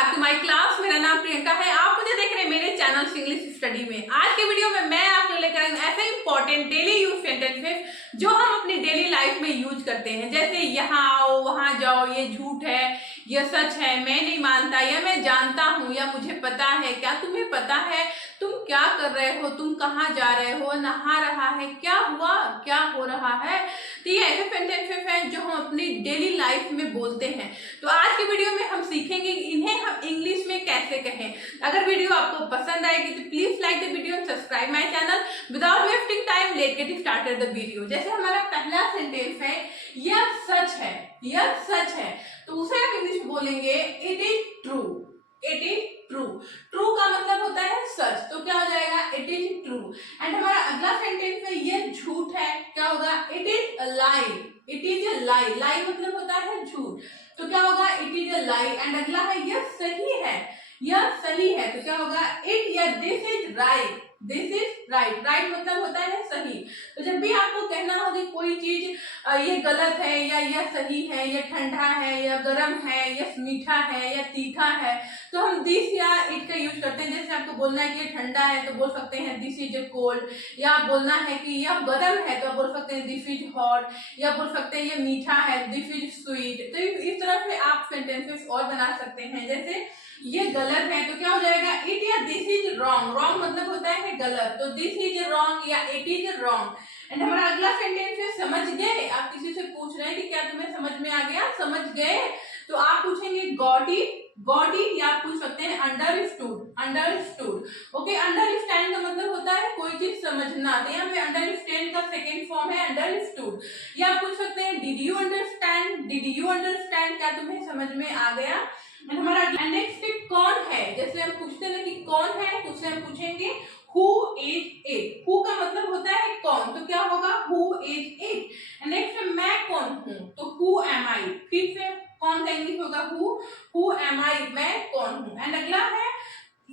Back to my class. मेरा नाम प्रियंका है। आप मुझे देख रहे हैं मेरे चैनल इंग्लिश स्टडी में। आज के वीडियो में मैं आपको लेकर आई हूं ऐसे इंपॉर्टेंट डेली यूज सेंटेंसेस जो हम अपनी डेली लाइफ में यूज करते हैं, जैसे यहाँ आओ, वहां जाओ, ये झूठ है, ये सच है, मैं नहीं मानता, या मैं जानता हूँ, या मुझे पता है। क्या तुम्हें पता है? तुम क्या कर रहे हो? तुम कहाँ जा रहे हो? नहा रहा है? क्या हुआ? क्या हो रहा है? तो ये ऐसे सेंटेंसेस हैं जो हम अपनी डेली लाइफ में बोलते हैं। तो आज की वीडियो में हम सीखेंगे इन्हें हम इंग्लिश में कैसे कहें। अगर वीडियो आपको पसंद आएगी तो please like the video and subscribe my channel. Without wasting time let's get started the video. जैसे हमारा पहला सेंटेंस है, यह सच है, यह सच है, तो उसे हम इंग्लिश में बोलेंगे it is true. It is true. True का मतलब होता है सच, तो क्या हो जाएगा? It is true. एंड हमारा अगला सेंटेंस है, ये झूठ है, क्या होगा? It is a lie. It is a lie. Lie मतलब होता है झूठ, तो क्या होगा? It is a lie. And अगला है, यह सही है, यह सही है, तो क्या होगा? इट या this is right. This is right. Right मतलब होता है सही। तो जब भी आपको कहना हो कि कोई चीज ये गलत है या यह सही है, यह ठंडा है या गर्म है, यह मीठा है या तीखा है, तो हम दिस या इट का यूज करते हैं। जैसे आपको बोलना है कि ये ठंडा है तो बोल सकते हैं दिस इज कोल्ड, या आप बोलना है कि यह गर्म है तो आप बोल सकते हैं दिस इज हॉट, या बोल सकते हैं ये मीठा है दिस इज स्वीट। तो इस तरह से आप सेंटेंसेस और बना सकते हैं। जैसे ये गलत है तो क्या हो जाएगा? इट या दिस इज रॉन्ग। रॉन्ग मतलब होता है गलत, तो दिस इज रॉन्ग या इट इज रॉन्ग। एंड हमारा अगला सेंटेंस है, समझ गए। आप किसी से पूछ रहे हैं कि क्या तुम्हें समझ में आ गया? समझ गए, तो आप पूछेंगे गॉट इट, गॉट इट, या आप पूछ सकते हैं अंडरस्टूड, अंडरस्टूड। ओके, अंडरस्टैंड का मतलब होता है कोई चीज समझना, तो यहाँ पे अंडरस्टैंड का सेकेंड फॉर्म है अंडरस्टूड। या आप पूछ सकते हैं did you understand, did you understand, क्या तुम्हें समझ में आ गया? हमारा नेक्स्ट कौन है। जैसे हम पूछते हैं कि कौन है, तो उससे हम पूछेंगे हु इज इट। हु का मतलब होता है कौन, तो क्या होगा? Who is it. नेक्स्ट मैं कौन हूँ, तो हु एम आई। फिर से कौन का इंग्लिश होगा? हु एम आई, मैं कौन हूँ। एंड अगला है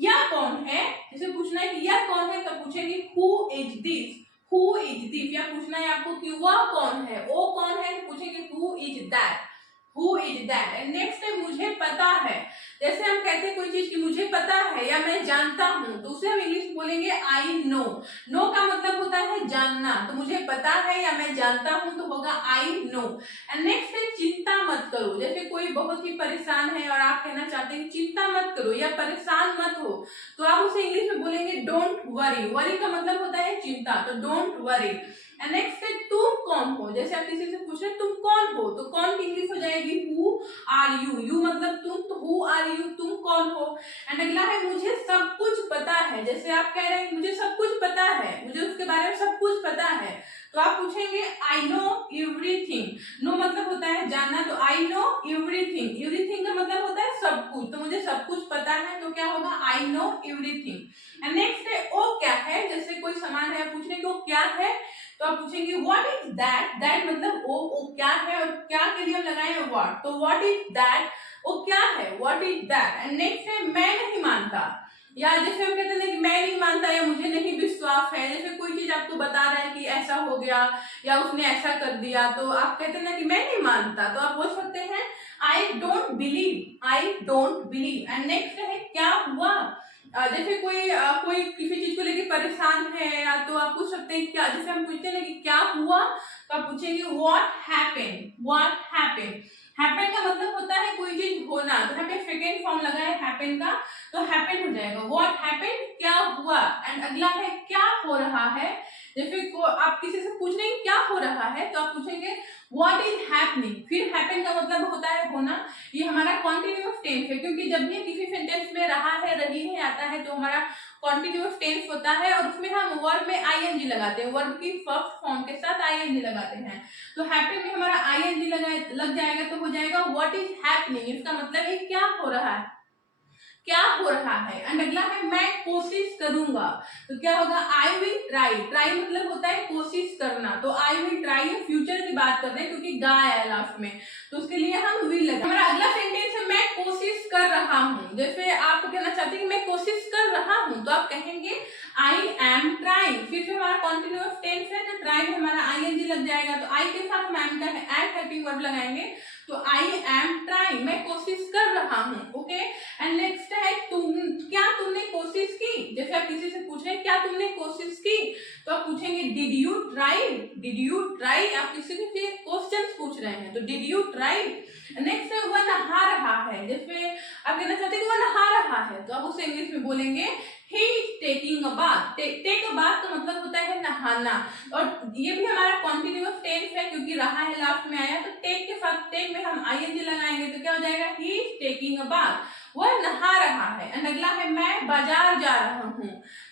यह कौन है। जैसे पूछना है कि यह कौन है, तो पूछेंगे who is this, who is this. या पूछना है आपको कि वह कौन है, वो कौन है, तो पूछेंगे who is that, who is that. And next है मुझे पता है। जैसे हम कहते हैं कोई चीज की मुझे पता है या मैं जानता हूं, तो उसे हम इंग्लिश में बोलेंगे आई नो। नो का मतलब होता है जानना, तो मुझे पता है या मैं जानता हूं तो होगा आई नो। एंड नेक्स्ट है चिंता मत करो। जैसे कोई बहुत ही परेशान है और आप कहना चाहते हैं चिंता मत करो या परेशान मत हो, तो आप उसे इंग्लिश में बोलेंगे डोंट वरी। वरी का मतलब होता है चिंता, तो डोंट वरी। एंड नेक्स्ट है तुम कौन हो। जैसे आप किसी से पूछ रहे तुम कौन हो, तो कौन की इंग्लिश हो जाएगी हु आर यू। यू मतलब तुम, तो हु आर यू, तुम कौन हो। एंड अगला है मुझे सब कुछ पता है। जैसे आप कह रहे हैं मुझे सब कुछ पता है, मुझे उसके बारे में सब कुछ पता है, तो आप पूछेंगे आई नो एवरीथिंग। नो मतलब होता है जानना, तो आई नो एवरीथिंग। एवरीथिंग का मतलब होता है सब कुछ, तो मुझे सब कुछ पता है, तो क्या होगा? I know everything. And next है वो क्या है। जैसे कोई सामान है, पूछ रहे कि वो क्या है, तो आप पूछेंगे व्हाट इज दैट। दैट मतलब वो क्या है, और क्या के लिए हम लगाए व्हाट, तो व्हाट इज दैट, वो क्या है, what is that. And next है मैं नहीं मानता। या जैसे हम कहते हैं कि मैं नहीं मानता या मुझे नहीं विश्वास है। जैसे कोई चीज आपको बता रहा है कि ऐसा हो गया या उसने ऐसा कर दिया, तो आप कहते हैं ना कि मैं नहीं मानता, तो आप बोल सकते हैं I don't believe, I don't believe. And next है क्या हुआ। जैसे कोई किसी चीज को लेके परेशान है, या तो आप पूछ सकते हैं क्या। जैसे हम पूछते हैं कि क्या हुआ, तो आप पूछेंगे what happened, what happened. Happen का मतलब होता है कोई चीज होना, तो यहाँ पे सेकेंड फॉर्म लगा है हैपन का, तो हैपन हो जाएगा व्हाट हैपेंड, क्या हुआ। एंड अगला है क्या हो रहा है। जैसे आप किसी से पूछ रहे हैं क्या हो रहा है, तो आप पूछेंगे व्हाट इज हैपनिंग। फिर हैपन का मतलब होता है होना। ये हमारा कॉन्टिन्यूअस टेंस है, क्योंकि जब भी किसी सेंटेंस में रहा है, रही है आता है, तो हमारा कॉन्टिन्यूअस टेंस होता है, और उसमें हम वर्ब में आईएनजी लगाते हैं, वर्ब की फर्स्ट फॉर्म के साथ आईएनजी लगाते हैं। तो हैपन में हमारा आईएनजी लग जाएगा, तो हो जाएगा व्हाट इज हैपनिंग। इसका मतलब है क्या हो रहा है, क्या हो रहा है। एंड अगला है मैं कोशिश करूंगा, तो क्या होगा? I will try. ट्राई मतलब होता है कोशिश करना, तो आई विल ट्राई फ्यूचर की बात कर रहे हैं, क्योंकि गा है लास्ट में, तो उसके लिए हम विल लगा। हमारा अगला सेंटेंस है मैं कोशिश कर रहा हूँ। जैसे आप कहना चाहते हैं कि मैं कोशिश कर रहा हूँ, तो आप कहेंगे आई एम ट्राइंग। फिर से हमारा कॉन्टिन्यूअस टेंस है, तो ट्राई में हमारा आईएनजी लग जाएगा, तो आई के साथ हम एम का एड हेल्पिंग वर्ब लगाएंगे, तो आई एम ट्राइंग, मैं कोशिश कर रहा हूँ। ओके, एंड पूछ रहे हैं क्या तुमने कोशिश की, तो आप पूछेंगे did you try, did you try. आप किसी के क्वेश्चन पूछ रहे हैं तो डिड यू ट्राई। नेक्स्ट है वह नहा रहा है, जैसे आप कहना चाहते हैं कि वह नहा रहा है, तो आप उसे इंग्लिश में बोलेंगे he is taking a bath। Take a bath का मतलब होता है नहाना, और ये भी हमारा कॉन्टिन्यूअस टेंस है क्योंकि रहा है लास्ट में आया, तो टेक के साथ टेक में हम आईएनजी लगाएंगे तो क्या हो जाएगा he is taking a bath, वह नहा रहा है। एंड अगला है मैं बाजार जा रहा हूँ,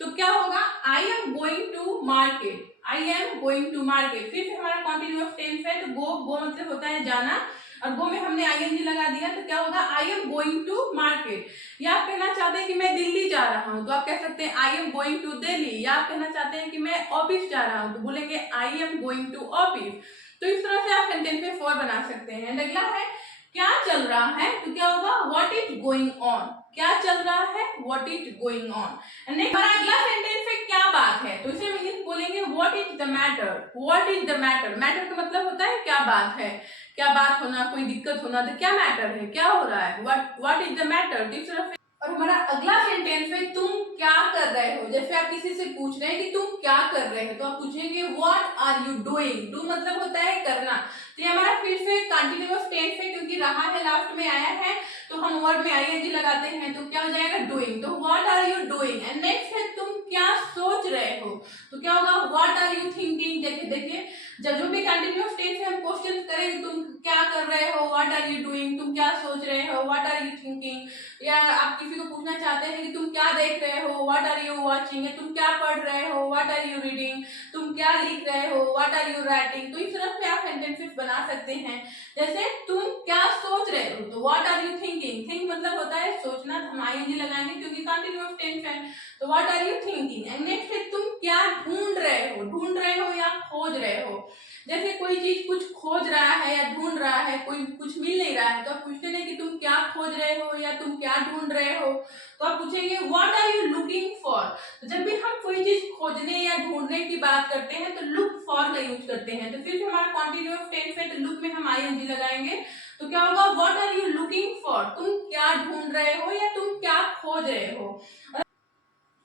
तो क्या होगा I am going to market, I am going to market. फिर से हमारा कॉन्टिन्यूअस टेंस है, तो गो मतलब होता है जाना, और गो में हमने आईएनजी लगा दिया तो क्या होगा I am going to market. या आप कहना चाहते हैं कि मैं दिल्ली जा रहा हूं तो आप कह सकते हैं I am going to Delhi. या आप कहना चाहते हैं कि मैं ऑफिस जा रहा हूं तो बोलेंगे I am going to office. तो इस तरह से आप सेंटेंस में फॉर बना सकते हैं। अगला है क्या चल रहा है, तो क्या होगा व्हाट इज गोइंग ऑन, क्या चल रहा है what is going on. Next हमारा अगला सेंटेंस है क्या बात है, तो इसे हम इंग्लिश बोलेंगे what is the matter, what is the matter. Matter का मतलब होता है क्या बात है, क्या बात होना, कोई दिक्कत होना, तो क्या मैटर है, क्या हो रहा है, व्हाट इज द मैटर। तो इस तरह से और हमारा अगला सेंटेंस है तुम क्या कर रहे हो, जैसे आप किसी से पूछ रहे हैं कि तुम क्या कर रहे हो तो आप पूछेंगे what are you doing. Do मतलब होता है करना, तो ये हमारा फिर से कंटिन्यूअस टेंस है क्योंकि रहा है लास्ट में आया है, तो हम वर्ड में आईएनजी लगाते हैं तो क्या हो जाएगा डूइंग, तो what are you doing. And next है तुम क्या सोच रहे हो, तो क्या होगा व्हाट आर यू थिंकिंग। देखिए जब जो भी कंटिन्यूअस टेंस है हम क्वेश्चन करेंगे तुम क्या कर रहे हो, व्हाट आर यू डूइंग, तुम क्या सोच रहे हो, व्हाट आर यू थिंकिंग। या आप किसी को पूछना चाहते हैं कि तुम क्या देख रहे हो, व्हाट आर यू वाचिंग, तुम क्या पढ़ रहे हो, व्हाट आर यू रीडिंग, तुम क्या लिख रहे हो, व्हाट आर यू राइटिंग। तो इस तरह से आप सेंटेंसेस बना सकते हैं। जैसे तुम क्या सोच रहे हो तो what are you thinking, think मतलब होता है सोचना, हम आईएनजी लगाएंगे क्योंकि कंटिन्यूअस टेंस है, तो what are you thinking. And next है तुम क्या ढूंढ रहे हो या खोज रहे हो। जैसे कोई चीज कुछ खोज रहा है या ढूंढ रहा है, कोई कुछ मिल नहीं रहा है तो आप पूछते हैं कि तुम क्या खोज रहे हो या तुम क्या ढूंढ रहे हो, तो आप पूछेंगे what are you looking for. तो जब भी हम कोई चीज खोजने या ढूंढने की बात करते हैं तो लुक फॉर का यूज करते हैं, तो फिर हमारा कॉन्टिन्यूअस टेंस है तो लुक में हम आईएनजी लगाएंगे तो क्या होगा what are you looking for, तुम क्या ढूंढ रहे हो या तुम क्या खोज रहे हो।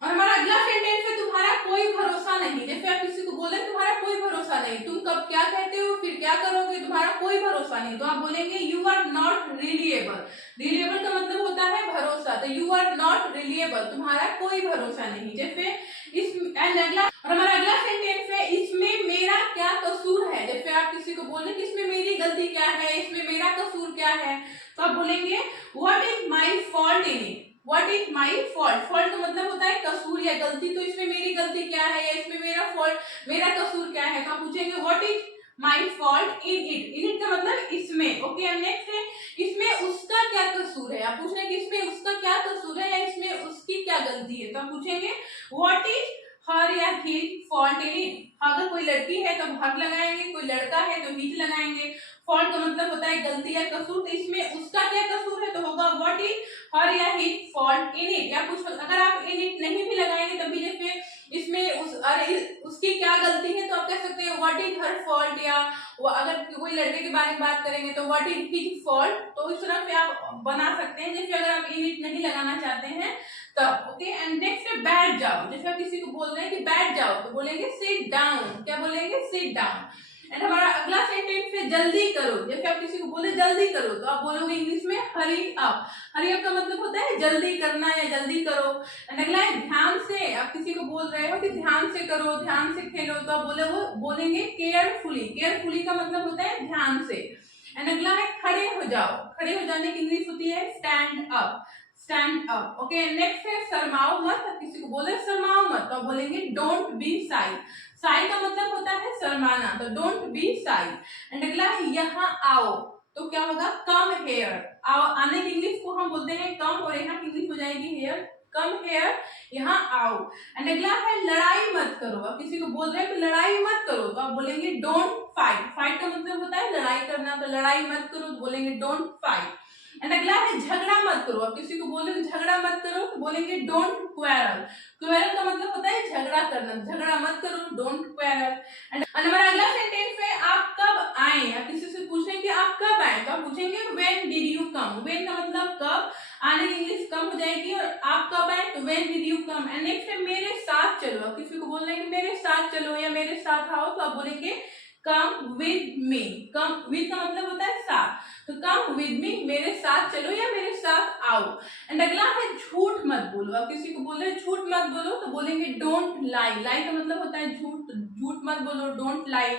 और हमारा अगला सेंटेंस है तुम्हारा कोई भरोसा नहीं। जैसे आप किसी को बोले तुम्हारा कोई भरोसा नहीं, तुम कब क्या कहते हो फिर क्या करोगे, तुम्हारा कोई भरोसा नहीं, तो आप बोलेंगे यू आर नॉट रिलिएबल। रिलिएबल का मतलब होता है भरोसा, तो यू आर नॉट रिलिएबल, तुम्हारा कोई भरोसा नहीं। जैसे इस एंड अगला और हमारा अगला सेंटेंस है इसमें मेरा क्या कसूर है। जैसे आप किसी को बोले कि इसमें मेरी गलती क्या है, इसमें मेरा कसूर क्या है, तो आप बोलेंगे what is my fault in it, what is my fault. Fault का मतलब होता है कसूर या गलती, तो इसमें मेरी गलती क्या है या इसमें मेरा फॉल्ट, मेरा कसूर क्या है, तो आप पूछेंगे what is my fault in it. In it का मतलब इसमें। ओके नेक्स्ट है इसमें उसका क्या कसूर है। आप पूछ रहे हैं कि इसमें उसका क्या कसूर है या इसमें उसकी क्या गलती है, तो आप पूछेंगे व्हाट इज हर या हिज फॉल्ट इन इट। अगर कोई लड़की है तो हर लगाएंगे, कोई लड़का है तो हिज लगाएंगे। फॉल्ट का मतलब होता है गलती या कसूर, तो इसमें उसका क्या कसूर है तो होगा व्हाट इज हर या हिज फॉल्ट इन इट। या कुछ अगर आप इन इट नहीं भी लगाएंगे तभी जैसे इसमें उसकी क्या गलती है तो आप कह सकते हैं व्हाट इज हर फॉल्ट। या अगर कोई लड़के के बारे में बात करेंगे तो व्हाट इज हिज फॉल्ट। तो इस तरह से आप बना सकते हैं जैसे अगर आप इन इट नहीं लगाना चाहते हैं तब। ओके एंड नेक्स्ट है बैठ जाओ। जैसे आप किसी को बोल रहे हैं कि बैठ जाओ तो बोलेंगे सिट डाउन। क्या बोलेंगे सिट डाउन। एंड हमारा अगला सेंटेंस है जल्दी करो। जैसे आप किसी को बोले जल्दी करो तो आप बोलोगे इंग्लिश में हरी अप। हरी अप का मतलब होता है जल्दी करना या जल्दी करो। एंड अगला है ध्यान से। आप किसी को बोल रहे हो कि ध्यान से करो, ध्यान से खेलो, तो आप बोलेंगे केयरफुली। केयरफुली का मतलब होता है ध्यान से। एंड अगला है खड़े हो जाओ। खड़े हो जाने की इंग्लिश होती है stand up. Stand up. Okay next है शर्माओ मत। आप किसी को बोले शर्माओ मत तो आप बोलेंगे डोंट बी शाई। शाई का मतलब होता है शर्माना, तो डोंट बी शाई। एंड अगला है यहाँ आओ तो क्या होगा कम हेयर। आओ आने की इंग्लिश को हम बोलते हैं कम और यहाँ की इंग्लिश हो जाएगी हेयर। कम हेयर यहाँ आओ। एंड अगला है लड़ाई मत करो। आप किसी को बोल रहे हैं कि लड़ाई मत करो तो आप बोलेंगे डोंट फाइट। फाइट का मतलब होता है लड़ाई करना, तो लड़ाई मत करो तो बोलेंगे डोंट फाइट। एंड अगला है झगड़ा मत करो। आप किसी को बोलोगे झगड़ा मत करो तो बोलेंगे डोंट क्वेरल। क्वेरल का मतलब होता है झगड़ा करना, झगड़ा मत करो डोंट क्वेरल। एंड हमारा अगला सेंटेंस है आप कब आए। आप किसी से पूछ रहे हैं कि आप कब आए तो आप पूछेंगे when did you come. When का मतलब कब, आने की इंग्लिश कम हो जाएगी। और आप कब आए तो when will you come. And next है मेरे साथ चलो। अब किसी को बोलना है कि मेरे साथ चलो या मेरे साथ आओ, तो आप बोलेंगे come with me. Come with का मतलब होता है साथ, तो कम विद मी, मेरे साथ चलो या मेरे साथ आओ। एंड अगला है झूठ मत बोलो। अब किसी को बोल रहे हैं झूठ मत बोलो, तो बोलेंगे डोंट लाई। लाई का मतलब होता है झूठ, तो झूठ मत बोलो, डोंट लाई।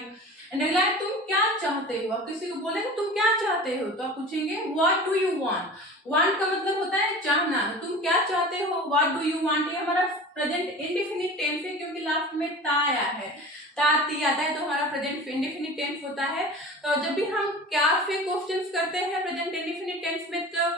एंड अगला है तुम क्या चाहते हो। अब किसी को बोलेंगे तुम क्या चाहते हो, तो आप पूछेंगे what do you want. Want का मतलब होता है चाहना, तुम क्या चाहते हो, व्हाट डू यू वांट। ये हमारा प्रेजेंट इंडेफिनिट टेंस है, क्योंकि लास्ट में ता आया है, ता ती आता है, तो हमारा प्रेजेंट इंडेफिनिट टेंस होता है। तो जब भी हम क्या से क्वेश्चंस करते हैं प्रेजेंट इंडेफिनिट टेंस में, तो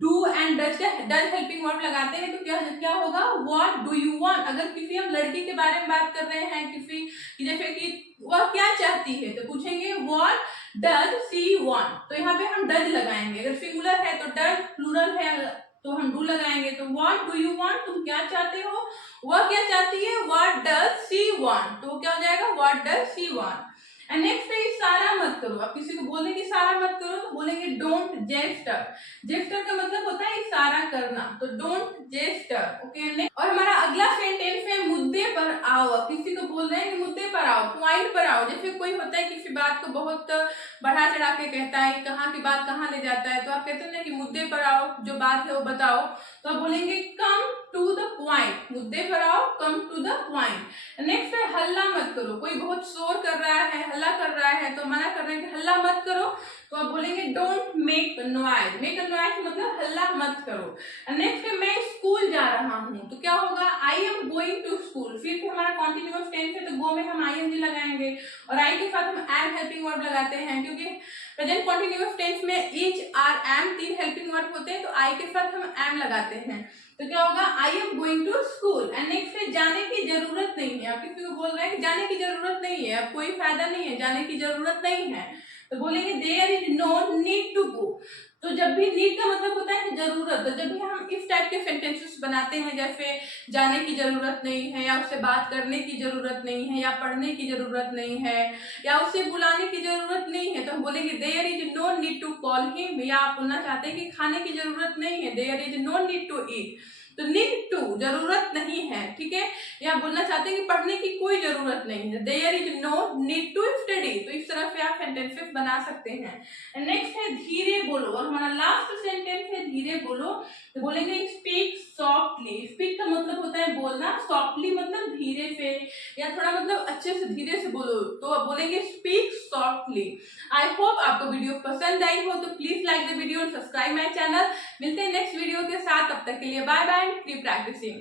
do and does helping verb लगाते हैं, तो क्या होगा, व्हाट डू यू वांट। अगर किसी हम लड़की के बारे में बात कर रहे हैं, किसी जैसे कि वह क्या चाहती है, तो पूछेंगे व्हाट डज शी वांट। तो यहाँ पे हम डज लगाएंगे, अगर सिंगुलर है तो डज, प्लूरल है तो हम डू लगाएंगे। तो व्हाट डू यू वांट, तुम क्या चाहते हो, वह क्या चाहती है, व्हाट डज शी वांट, तो क्या हो जाएगा, what does she want. And next है इशारा मत करो। अब किसी को बोलेंगे इशारा मत करो, तो बोलेंगे डोंट जेस्टर। जेस्टर का मतलब होता है इशारा करना, तो डोंट जेस्टर। ओके, और हमारा अगला सेंटेंस है मुद्दे पर आओ। अब किसी को बोल रहे हैं कि मुद्दे पर आओ, पॉइंट पर आओ। जैसे कोई होता है किसी बात को बहुत बढ़ा चढ़ा के कहता है, कहाँ की बात कहाँ ले जाता है, तो आप कहते हैं ना कि मुद्दे पर आओ, जो बात है वो बताओ, तो आप बोलेंगे कम टू द पॉइंट। मुद्दे पर आओ, come to the point. Next है हल्ला मत करो। कोई बहुत शोर कर रहा है, हल्ला कर रहा है, तो मना कर रहे हैं कि हल्ला मत करो, तो आप बोलेंगे don't make noise. Make noise मतलब हल्ला मत करो। नेक्स्ट है मैं स्कूल जा रहा हूँ, तो क्या होगा, I am going to school. फिर हमारा कॉन्टिन्यूअस टेंस है, तो गो में हम ING लगाएंगे, और आई के साथ हम एम हेल्पिंग वर्ब लगाते हैं, क्योंकि प्रेजेंट कॉन्टिन्यूअस टेंस में is, are, am 3 helping verb होते हैं, तो आई के साथ हम एम लगाते हैं। तो क्या होगा, I am going to school. And next है जाने की जरूरत नहीं है। आप किसी को बोल रहे हैं कि जाने की जरूरत नहीं है, अब कोई फायदा नहीं है, जाने की जरूरत नहीं है, तो बोलेंगे there is no need to go. तो जब भी नीड का मतलब होता है जरूरत, तो जब भी हम इस टाइप के सेंटेंसेस बनाते हैं, जैसे जाने की जरूरत नहीं है, या उससे बात करने की जरूरत नहीं है, या पढ़ने की जरूरत नहीं है, या उसे बुलाने की जरूरत नहीं है, तो हम बोलेंगे there is no need to call him. या आप बोलना चाहते हैं कि खाने की जरूरत नहीं है, there is no need to eat, तो नीड टू जरूरत नहीं है, ठीक है। या बोलना चाहते हैं कि पढ़ने की कोई जरूरत नहीं है, there is no need to study. तो इस तरह से आप सेंटेंसेस बना सकते हैं। नेक्स्ट है धीरे बोलो, और हमारा लास्ट सेंटेंस है धीरे बोलो, तो बोलेंगे स्पीक सॉफ्टली। स्पीक का मतलब होता है बोलना, सॉफ्टली मतलब धीरे से, या थोड़ा मतलब अच्छे से धीरे से बोलो, तो आप बोलेंगे स्पीक सॉफ्टली। आई होप आपको वीडियो पसंद आई हो, तो प्लीज लाइक द वीडियो और सब्सक्राइब माय चैनल। मिलते हैं नेक्स्ट वीडियो के साथ, तब तक के लिए बाय बाय, कीप प्रैक्टिसिंग।